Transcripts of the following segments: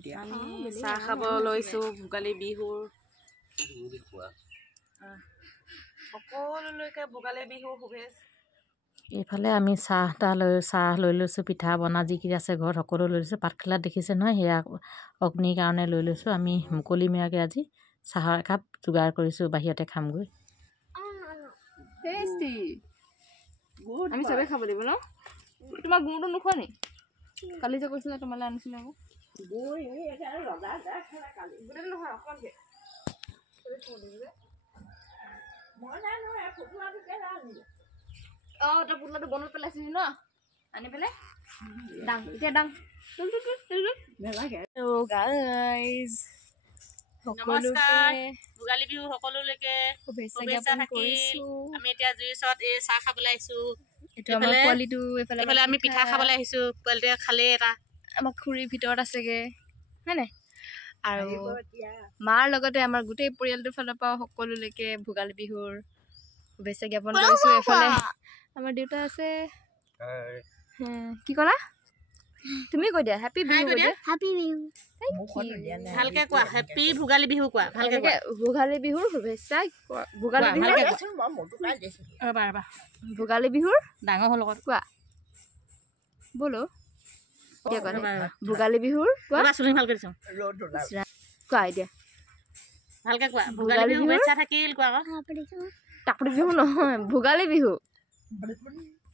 আমি চাহ খাব লৈছোঁ ভোগালী বিহুৰ সকলোলৈকে ভোগালী বিহুৰ শুভেচ্ছা। এইফালে আমি চাহ লৈ লৈছোঁ, পিঠা বনা যিখিনি আছে ঘৰত সকলো লৈ লৈছোঁ। পাতখিলাত দেখিছে নহয়, সেয়া অগ্নিৰ কাৰণে লৈ লৈছোঁ। আমি মুকলিমূৰীয়াকৈ আজি চাহৰ একাপ যোগাৰ কৰিছোঁ, বাহিৰতে খামগৈ। আমি চবেই খাব লাগিব ন? তোমাৰ গুড়টো নোখোৱা নি? কালি যে কৈছিলে তোমালৈ আনিছিলে আকৌ। অঁ, তই পুতলাটো বনত পেলাইছিলি ন? আনি পেলাই ডাং, এতিয়া ডাং। নমস্কাৰ, ভোগালী বিহু সকলোলৈকে শুভেচ্ছা থাকিল। আমি এতিয়া জুইৰ ওচৰত এই চাহ খাবলৈ আহিছোঁ। এইফালে আমি পিঠা খাবলৈ আহিছোঁ। পোৱালিটোৱে খালেই এটা। আমাৰ খুৰীৰ ভিতৰত আছেগে, হয় নাই? আৰু মাৰ লগতে আমাৰ গোটেই পৰিয়ালটোৰ ফালৰ পৰা সকলোলৈকে ভোগালী বিহুৰ শুভেচ্ছা জ্ঞাপন কৰিছোঁ। এফালে আমাৰ দেউতা আছে। কি ক'লা? তুমি কৈ দিয়া, হেপী বিহু কৈ দিয়া। হেপী বিহু। ভালকে কোৱা, হেপী ভোগালী বিহু কোৱা, ভালকে কোৱা। ভোগালী বিহুৰ শুভেচ্ছা। ভোগালী বিহুৰ ভোগালী বিহুৰ ডাঙৰ হ'ল লগত কোৱা বলো। ভোগালী বিহুৰ কোৱা, চুলি ভালকে দিছোঁ কোৱা এতিয়া ভালকে কোৱা। ভোগালী বিহু শুভেচ্ছা থাকিল কোৱা আকৌ। টাকুৰি বিহু নহয়, ভোগালী বিহু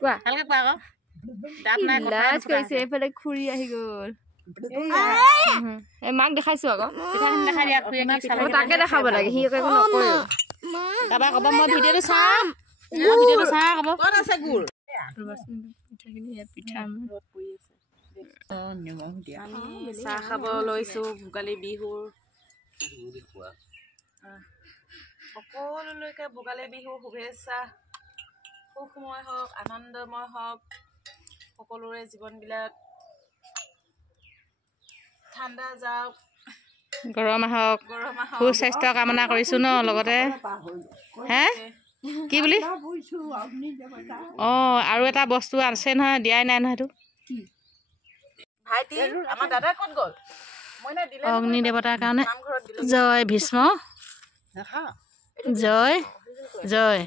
কোৱা। ভালকে কোৱা আকৌ। দাঁত নাই, কথা লাজ কৰিছে। এইফালে খুৰী আহি গ'ল। মাক দেখাইছো আকৌ। পিঠাখিনি দেখাই দিয়া। তাকে দেখাব লাগে, সি একো নকৰে। তাৰপৰা ক'ব মই ভিডিঅ'টো চাম, ভিডিঅ'টো চাওঁ ক'ব। ক'ত আছে গুড়? আমি চাহ খাব লৈছোঁ ভোগালী বিহুৰ সকলোলৈকে ভোগালী বিহুৰ শুভেচ্ছা। সুখময় হওক, আনন্দময় হওক, সকলোৰে জীৱনবিলাক ঠাণ্ডা যাওক, গৰম আহক, সুস্বাস্থ্য কামনা কৰিছোঁ ন লগতে। হে কি বুলি? অঁ, আৰু এটা বস্তু আছে নহয়, দিয়াই নাই নহয় সেইটো। ভাইটি আমাৰ দাদা ক'ত গ'ল? অগ্নি দেৱতাৰ কাৰণে জয় ভীষ্ম, জয় জয়।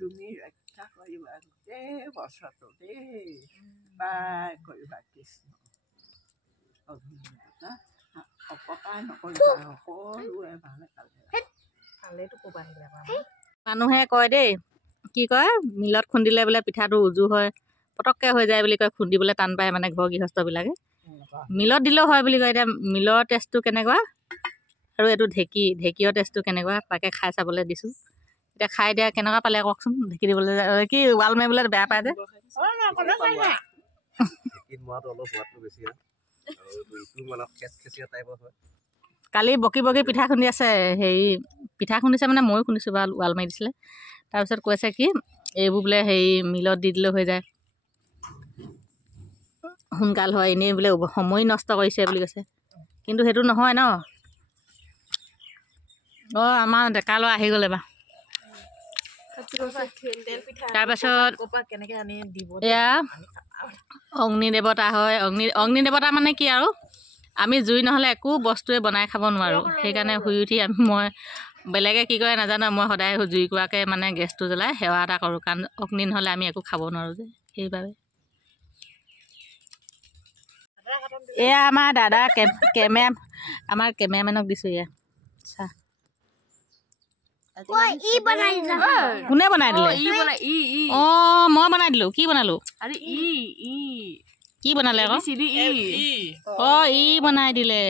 তুমি ৰক্ষা কৰিবা গোটেই বছৰটো দেই, বাই কৰিবা কৃষ্ণ। অপকাৰ নকৰিবা, সকলোৱে ভালে ভালেতো ক'বা। মানুহে কয় দেই, কি কয়, মিলত খুন্দিলে বোলে পিঠাটো উজু হয়, পটককৈ হৈ যায় বুলি কয়। খুন্দিবলৈ টান পায় মানে ঘৰ গৃহস্থবিলাকে। মিলত দিলেও হয় বুলি কয়। এতিয়া মিলৰ টেষ্টটো কেনেকুৱা আৰু এইটো ঢেঁকীৰ টেষ্টটো কেনেকুৱা, তাকে খাই চাবলৈ দিছোঁ। এতিয়া খাই দিয়া কেনেকুৱা পালে কওকচোন। ঢেঁকী দিবলৈ কি ৱাল মাৰিবলৈ বেয়া পায় যে। কালি বকি বকি পিঠা খুন্দি আছে। হেৰি পিঠা খুন্দিছে মানে ময়ো খুন্দিছোঁ বাৰু, ৱাল মাৰি দিছিলে। তাৰপিছত কৈছে কি এইবোৰ বোলে হেৰি মিলত দি দিলেও হৈ যায়, সোনকাল হয়, এনেই বোলে সময় নষ্ট কৰিছে বুলি কৈছে। কিন্তু সেইটো নহয় ন। অঁ, আমাৰ ডেকা ল'ৰা আহি গ'ল এবাৰ। তাৰপাছত এয়া অগ্নি দেৱতা হয়। অগ্নি দেৱতা মানে কি আৰু, আমি জুই নহ'লে একো বস্তুৱে বনাই খাব নোৱাৰোঁ। সেইকাৰণে শুই উঠি মই বেলেগে কি কৰে নাজানো, মই সদায় জুই কুৰাকৈ মানে গেছটো জ্বলাই সেৱা এটা কৰোঁ। কাৰণ অগ্নি নহ'লে আমি একো খাব নোৱাৰোঁ যে, সেইবাবে। এয়া আমাৰ দাদা আমাৰ কেমেৰামেনক দিছোঁ। এয়া চাহ। কোনে বনাই দিলে? অঁ, মই বনাই দিলোঁ। কি বনালোঁ? কি বনালে আকৌ? অঁ, ই বনাই দিলে।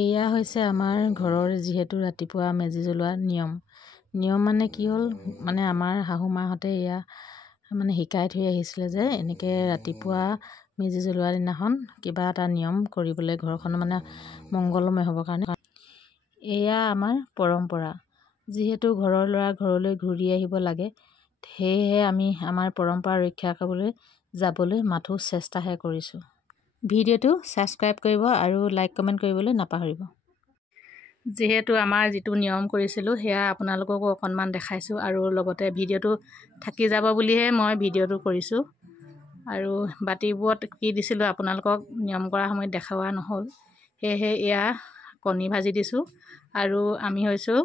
এয়া হৈছে আমাৰ ঘৰৰ যিহেতু ৰাতিপুৱা মেজি জ্বলোৱা নিয়ম মানে কি হ'ল, মানে আমাৰ শাহু মাহঁতে এয়া মানে শিকাই থৈ আহিছিলে যে এনেকৈ ৰাতিপুৱা মেজি জ্বলোৱা দিনাখন কিবা এটা নিয়ম কৰিবলৈ, ঘৰখন মানে মংগলময় হ'বৰ কাৰণে। এয়া আমাৰ পৰম্পৰা। যিহেতু ঘৰৰ ল'ৰা ঘৰলৈ ঘূৰি আহিব লাগে, সেয়েহে আমি আমাৰ পৰম্পৰা ৰক্ষা কৰিবলৈ যাবলৈ মাথো চেষ্টাহে কৰিছোঁ। ভিডিঅ'টো ছাবস্ক্ৰাইব কৰিব আৰু লাইক কমেণ্ট কৰিবলৈ নাপাহৰিব। যিহেতু আমাৰ যিটো নিয়ম কৰিছিলোঁ সেয়া আপোনালোককো অকণমান দেখাইছোঁ, আৰু লগতে ভিডিঅ'টো থাকি যাব বুলিহে মই ভিডিঅ'টো কৰিছোঁ। আৰু বাতিবোৰত কি দিছিলোঁ আপোনালোকক নিয়ম কৰা সময়ত দেখুওৱা নহ'ল, সেয়েহে এয়া কণী ভাজি দিছোঁ। আৰু আমি হৈছোঁ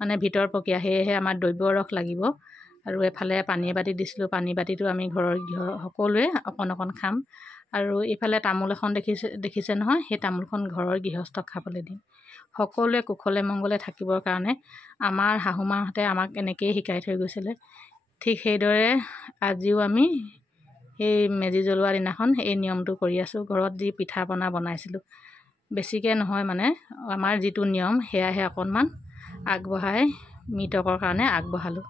মানে ভিতৰ প্ৰক্ৰিয়া, সেয়েহে আমাৰ দ্ৰব্য ৰস লাগিব। আৰু এফালে পানী বাতি দিছিলোঁ, পানী বাতিটো আমি ঘৰৰ সকলোৱে অকণ অকণ খাম। আৰু এইফালে তামোল এখন দেখিছে নহয়, সেই তামোলখন ঘৰৰ গৃহস্থক খাবলৈ দিম। সকলোৱে কুশলে মংগলে থাকিবৰ কাৰণে আমাৰ শাহুমাহঁতে আমাক এনেকৈয়ে শিকাই থৈ গৈছিলে। ঠিক সেইদৰে আজিও আমি সেই মেজি জ্বলোৱা দিনাখন এই নিয়মটো কৰি আছোঁ। ঘৰত যি পিঠা পনা বনাইছিলোঁ, বেছিকৈ নহয় মানে আমাৰ যিটো নিয়ম সেয়াহে অকণমান আগবঢ়াই মৃতকৰ কাৰণে আগবঢ়ালোঁ।